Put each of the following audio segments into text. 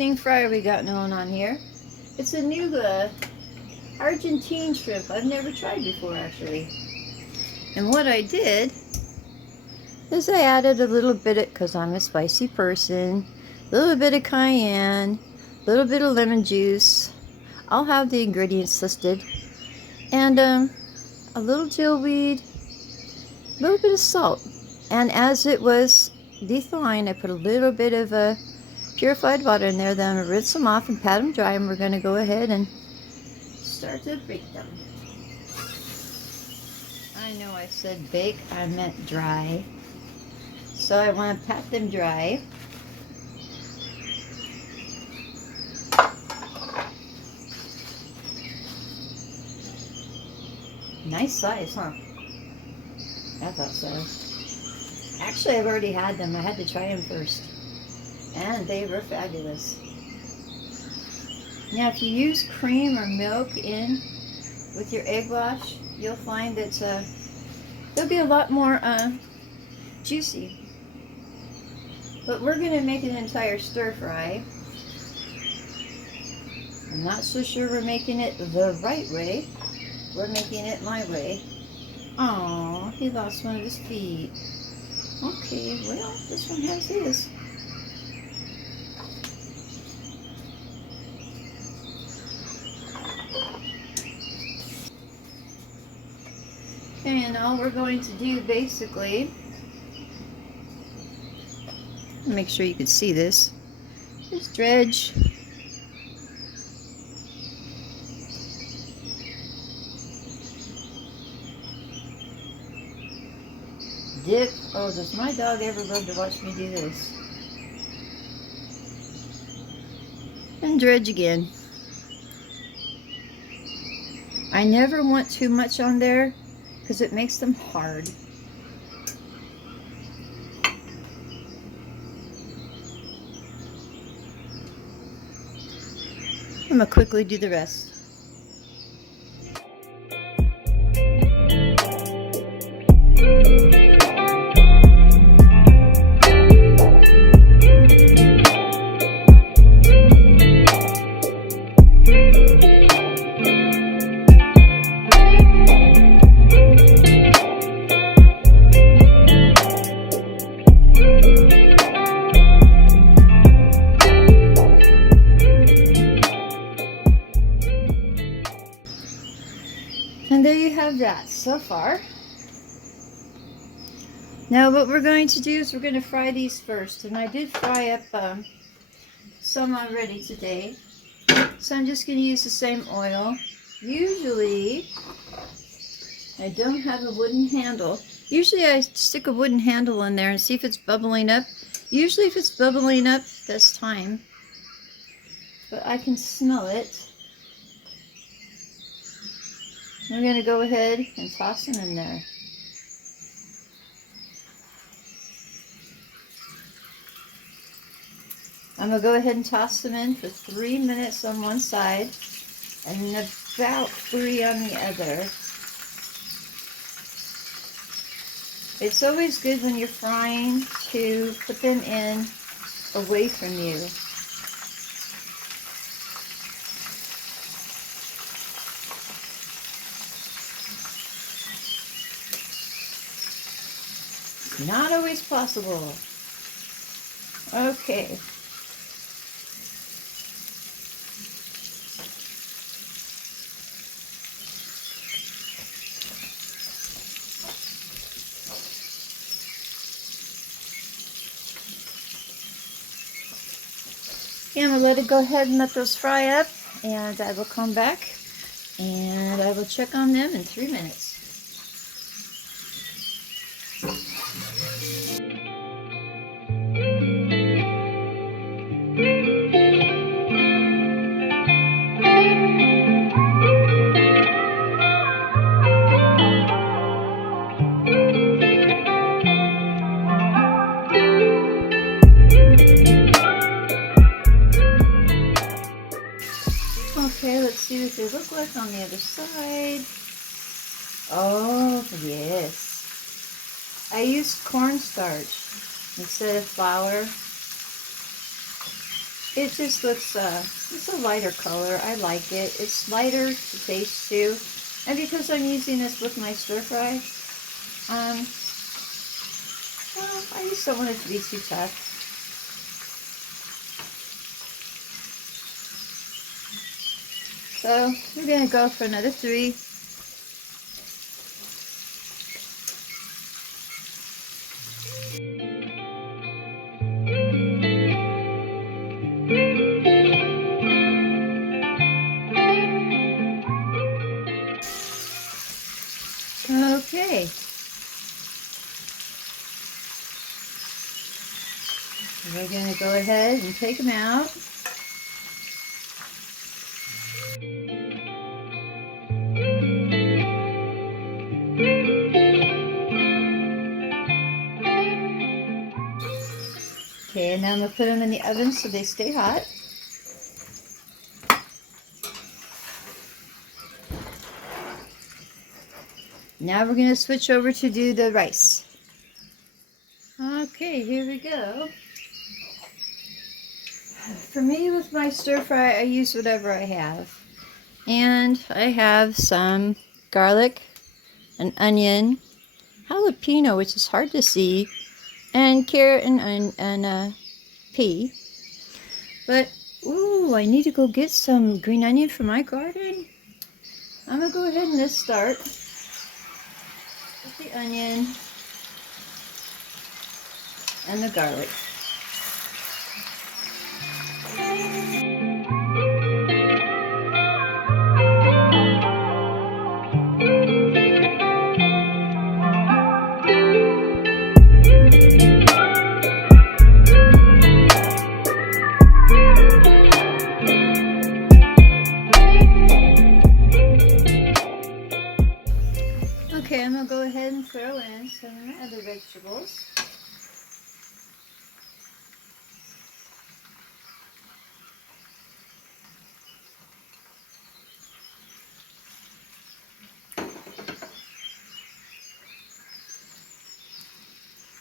seasoning fryer we got going on here. It's a new Argentine shrimp I've never tried before, actually. And what I did is I added a little bit of, because I'm a spicy person, a little bit of cayenne, a little bit of lemon juice. I'll have the ingredients listed. And a little dillweed, a little bit of salt. And as it was thawing, I put a little bit of purified water in there. Then I'm going to rinse them off and pat them dry, and we're going to go ahead and start to bake them. I know I said bake, I meant dry. So I want to pat them dry. Nice size, huh? I thought so. Actually, I've already had them. I had to try them first. And they were fabulous. Now, if you use cream or milk in with your egg wash, you'll find that they'll be a lot more juicy. But we're going to make an entire stir fry. I'm not so sure we're making it the right way. We're making it my way. Oh, he lost one of his feet. Okay, well, this one has his. Okay, and all we're going to do basically, make sure you can see this, is dredge dip. Oh, does my dog ever love to watch me do this? And dredge again. I never want too much on there because it makes them hard. I'm going to quickly do the rest. And there you have that so far. Now what we're going to do is we're going to fry these first. And I did fry up some already today. So I'm just going to use the same oil. Usually I don't have a wooden handle. Usually I stick a wooden handle in there and see if it's bubbling up. Usually if it's bubbling up, that's time. But I can smell it. We're going to go ahead and toss them in there. I'm going to go ahead and toss them in for 3 minutes on one side and about 3 on the other. It's always good when you're frying to put them in away from you. Not always possible. Okay. Okay, I'm going to let it go ahead and let those fry up, and I will come back and I will check on them in 3 minutes. Okay, let's see what they look like on the other side. Oh, yes. I used cornstarch instead of flour. It just looks, it's a lighter color. I like it. It's lighter to taste too. And because I'm using this with my stir fry, well, I just don't want it to be too tough. So we're going to go for another 3. Okay. We're going to go ahead and take them out. Okay, and now I'm going to put them in the oven so they stay hot. Now we're going to switch over to do the rice. Okay, here we go. For me, with my stir fry, I use whatever I have. And I have some garlic, an onion, jalapeno, which is hard to see, and carrot and pea. But, ooh, I need to go get some green onion from my garden. I'm going to go ahead and just start with the onion and the garlic. Okay, I'm going to go ahead and throw in some of my other vegetables.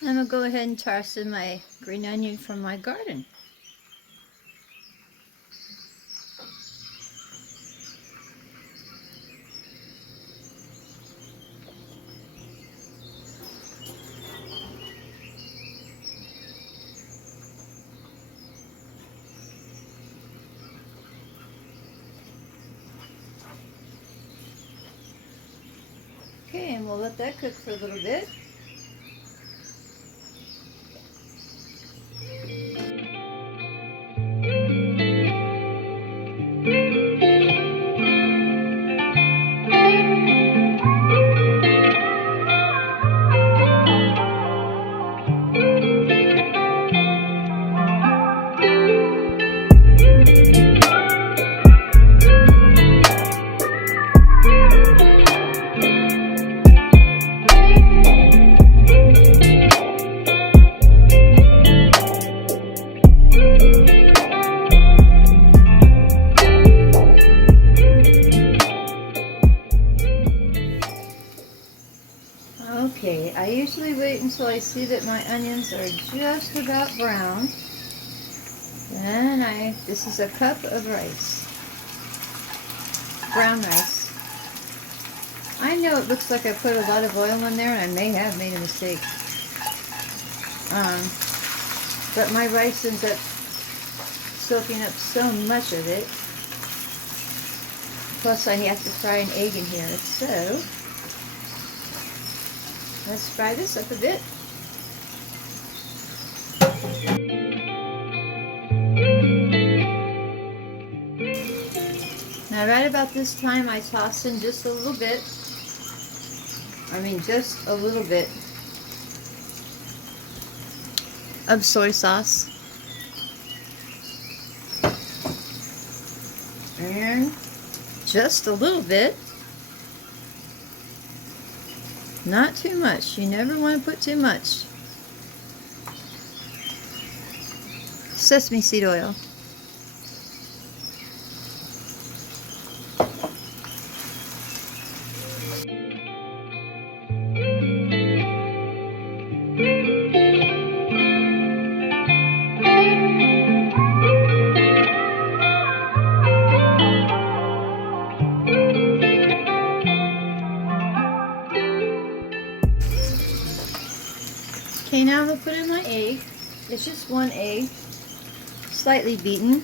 I'm going to go ahead and toss in my green onion from my garden. Okay, and we'll let that cook for a little bit. Okay, I usually wait until I see that my onions are just about brown. Then this is a cup of rice. Brown rice. I know it looks like I put a lot of oil in there and I may have made a mistake. But my rice ends up soaking up so much of it. Plus I have to fry an egg in here, so let's fry this up a bit. Now right about this time I toss in just a little bit, just a little bit of soy sauce. And just a little bit. Not too much. You never want to put too much. Sesame seed oil. Now I'm going to put in my egg. It's just one egg, slightly beaten.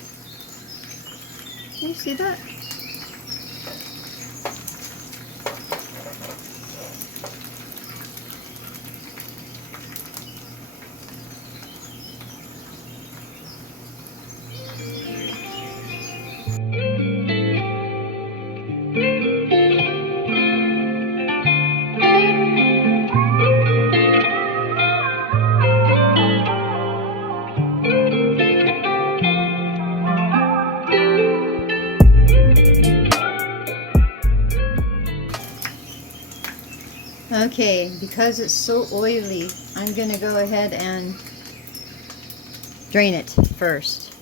Can you see that? Okay, because it's so oily, I'm going to go ahead and drain it first.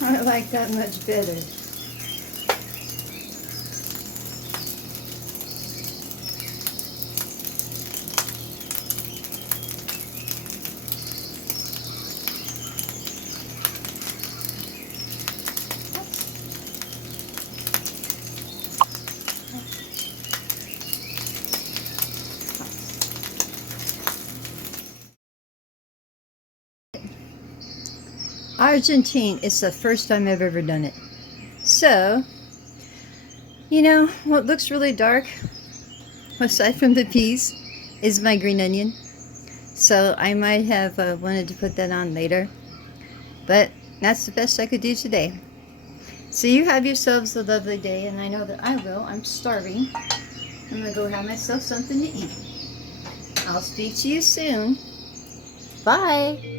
I like that much better. Argentine, it's the first time I've ever done it. So, you know, what looks really dark, aside from the peas, is my green onion. So I might have wanted to put that on later. But that's the best I could do today. So you have yourselves a lovely day, and I know that I will. I'm starving. I'm going to go have myself something to eat. I'll speak to you soon. Bye.